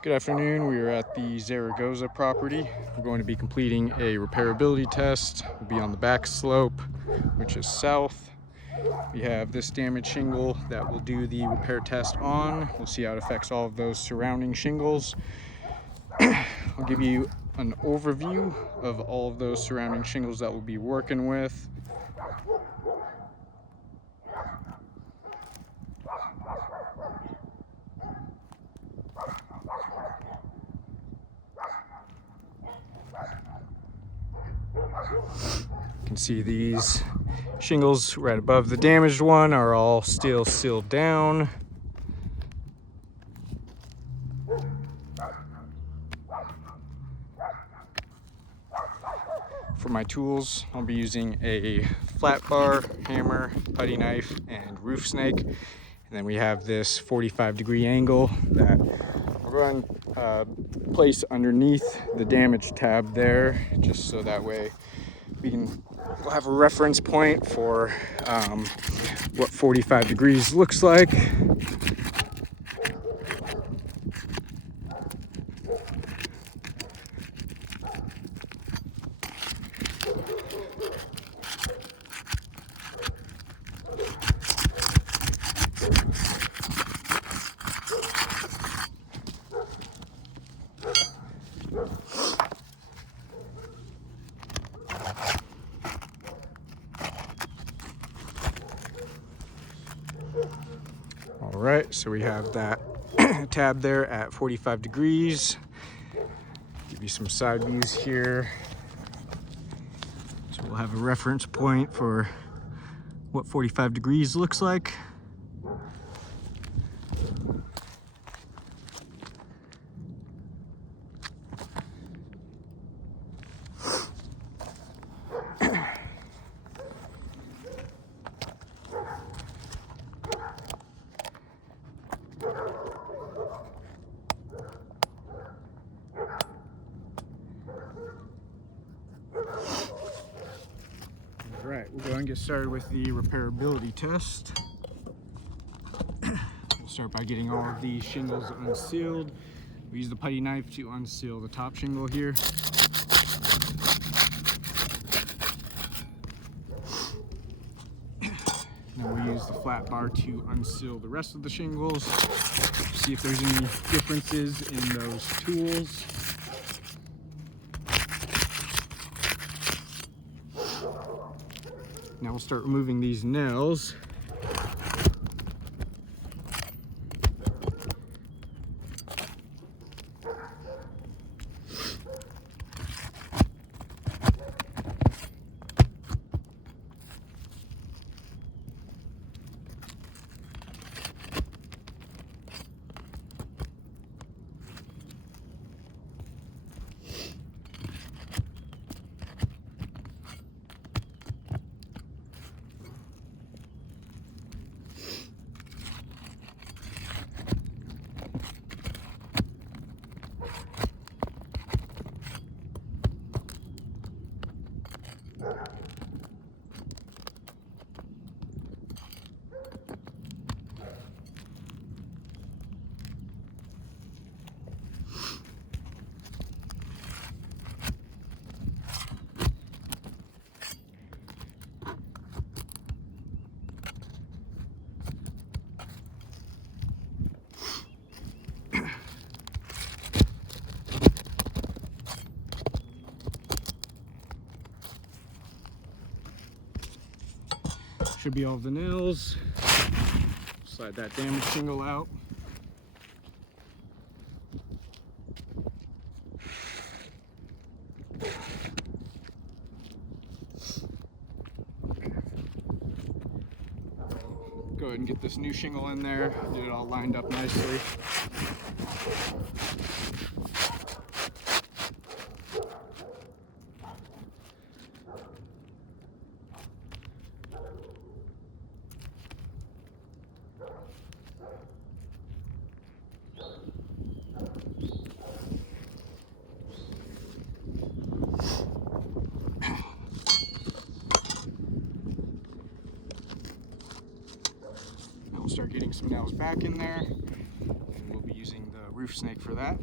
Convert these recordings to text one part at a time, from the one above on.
Good afternoon. We are at the Zaragoza property. We're going to be completing a repairability test. We'll be on the back slope, which is south. We have this damaged shingle that we'll do the repair test on. We'll see how it affects all of those surrounding shingles. I'll give you an overview of all of those surrounding shingles that we'll be working with. You can see these shingles right above the damaged one are all still sealed down. For my tools, I'll be using a flat bar, hammer, putty knife, and roof snake. And then we have this 45-degree angle that we're going to place underneath the damage tab there, just so that way we'll have a reference point for what 45 degrees looks like. All right, so we have that tab there at 45 degrees. Give you some side views here. So we'll have a reference point for what 45 degrees looks like. All right, we'll go ahead and get started with the repairability test. We'll start by getting all of these shingles unsealed. We use the putty knife to unseal the top shingle here. Then we'll use the flat bar to unseal the rest of the shingles. See if there's any differences in those tools. Now we'll start removing these nails. Should be all of the nails. Slide that damaged shingle out. Go ahead and get this new shingle in there, get it all lined up nicely. Start getting some nails back in there, and we'll be using the roof snake for that.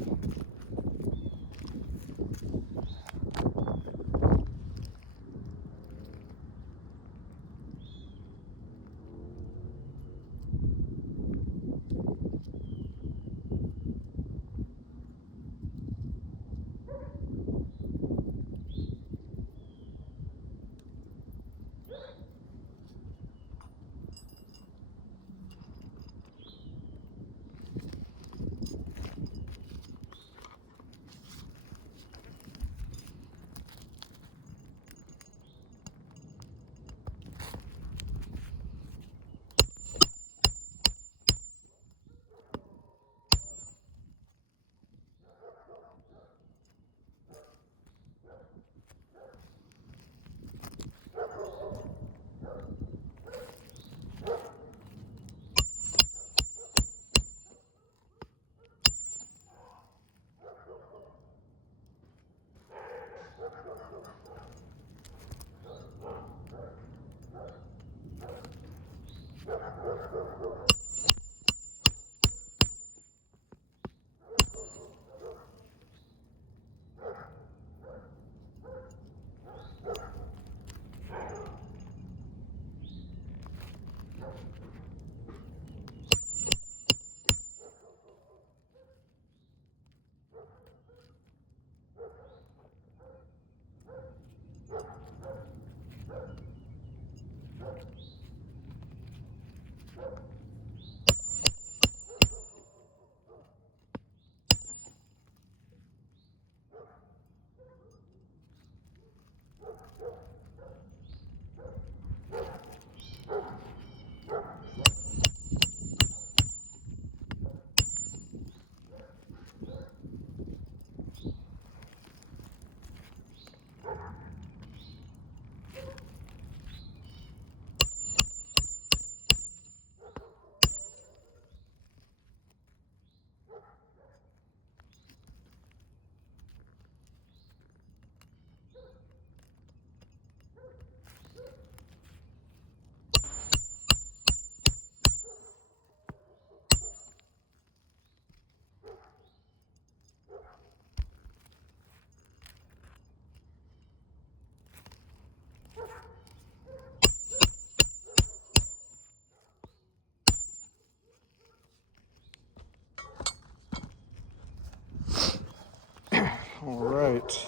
All right.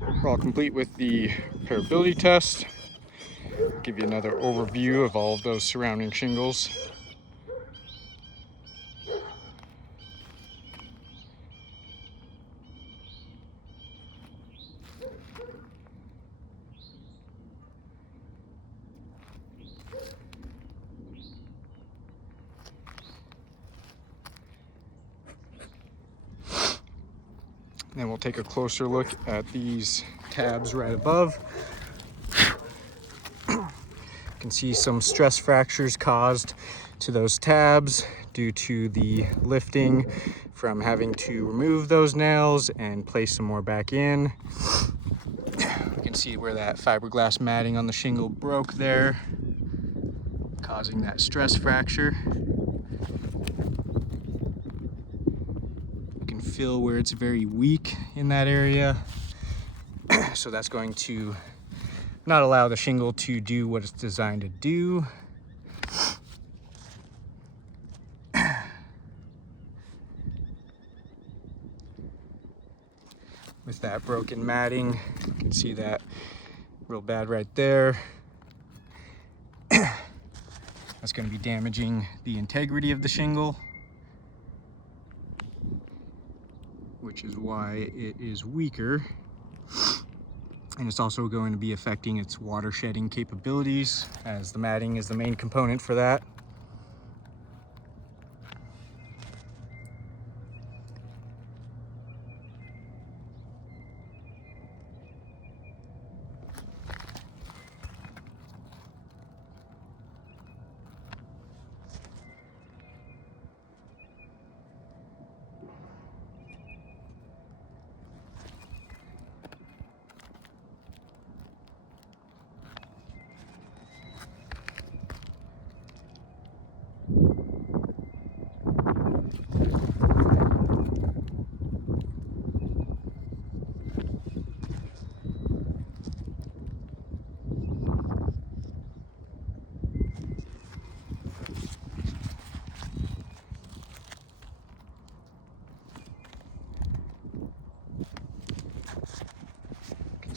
We're all complete with the repairability test. Give you another overview of all of those surrounding shingles. Then we'll take a closer look at these tabs right above. You can see some stress fractures caused to those tabs due to the lifting from having to remove those nails and place some more back in. You can see where that fiberglass matting on the shingle broke there, causing that stress fracture. You can feel where it's very weak in that area. So that's going to not allow the shingle to do what it's designed to do. With that broken matting, you can see that real bad right there. That's going to be damaging the integrity of the shingle, which is why it is weaker. And it's also going to be affecting its water shedding capabilities, as the matting is the main component for that.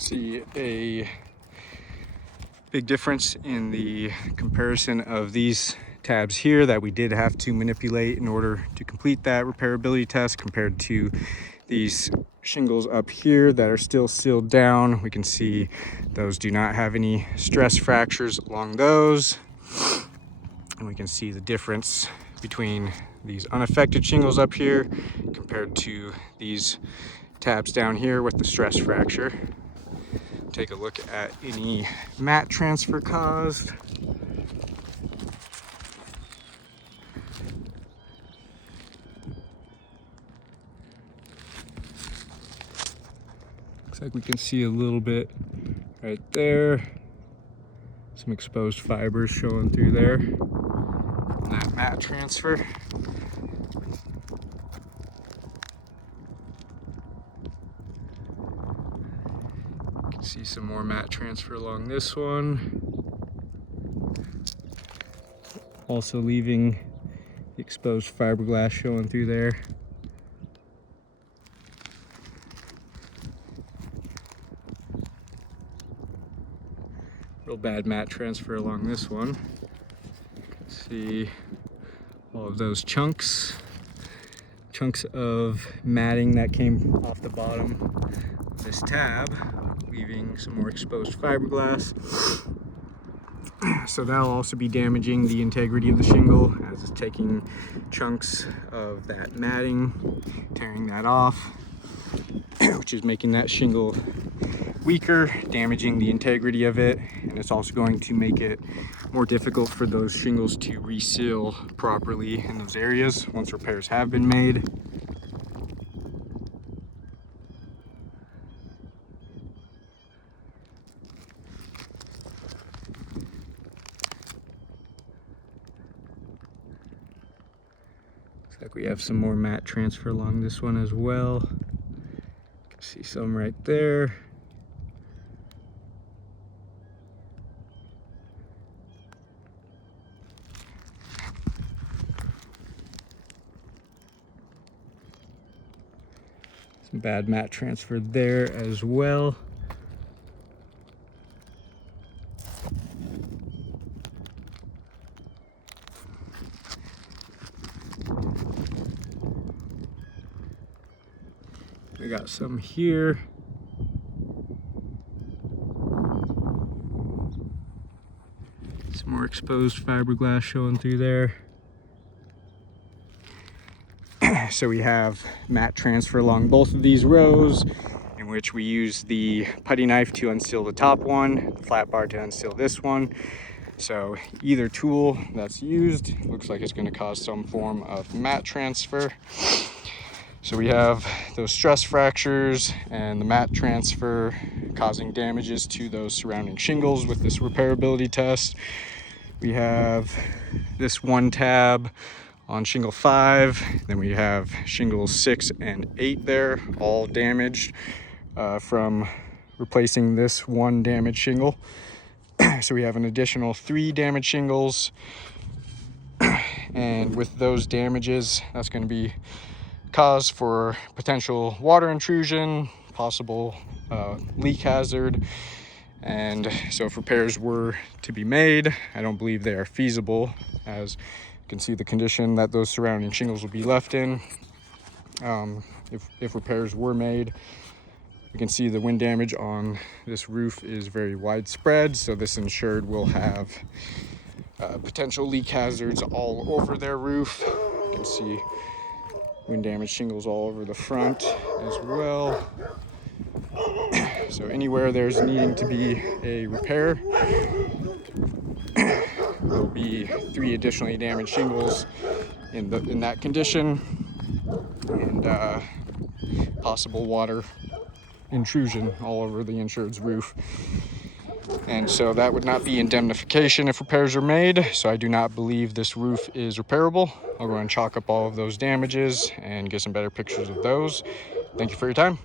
see a big difference in the comparison of these tabs here that we did have to manipulate in order to complete that repairability test compared to these shingles up here that are still sealed down. We can see those do not have any stress fractures along those. And we can see the difference between these unaffected shingles up here compared to these tabs down here with the stress fracture. Take a look at any mat transfer caused. Looks like we can see a little bit right there. Some exposed fibers showing through there. And that mat transfer. See some more mat transfer along this one. Also leaving the exposed fiberglass showing through there. Real bad mat transfer along this one. See all of those chunks of matting that came off the bottom of this tab, leaving some more exposed fiberglass. So that'll also be damaging the integrity of the shingle as it's taking chunks of that matting, tearing that off, which is making that shingle weaker, damaging the integrity of it, and it's also going to make it more difficult for those shingles to reseal properly in those areas once repairs have been made. Looks like we have some more mat transfer along this one as well. You can see some right there. Some bad mat transfer there as well. We got some here. Some more exposed fiberglass showing through there. So we have mat transfer along both of these rows, in which we use the putty knife to unseal the top one, the flat bar to unseal this one. So either tool that's used looks like it's going to cause some form of mat transfer. So we have those stress fractures and the mat transfer causing damages to those surrounding shingles with this repairability test. We have this one tab on shingle 5, then we have shingles 6 and 8 there, all damaged from replacing this one damaged shingle. So we have an additional 3 damaged shingles, and with those damages, that's going to be cause for potential water intrusion, possible leak hazard. And so if repairs were to be made, I don't believe they are feasible, as you can see the condition that those surrounding shingles will be left in. If repairs were made, you can see the wind damage on this roof is very widespread, so this insured will have potential leak hazards all over their roof. You can see wind damage shingles all over the front as well. So anywhere there's needing to be a repair, there'll be 3 additionally damaged shingles in that condition, and possible water intrusion all over the insured's roof. And so that would not be indemnification if repairs are made. So I do not believe this roof is repairable. I'll go and chalk up all of those damages and get some better pictures of those. Thank you for your time.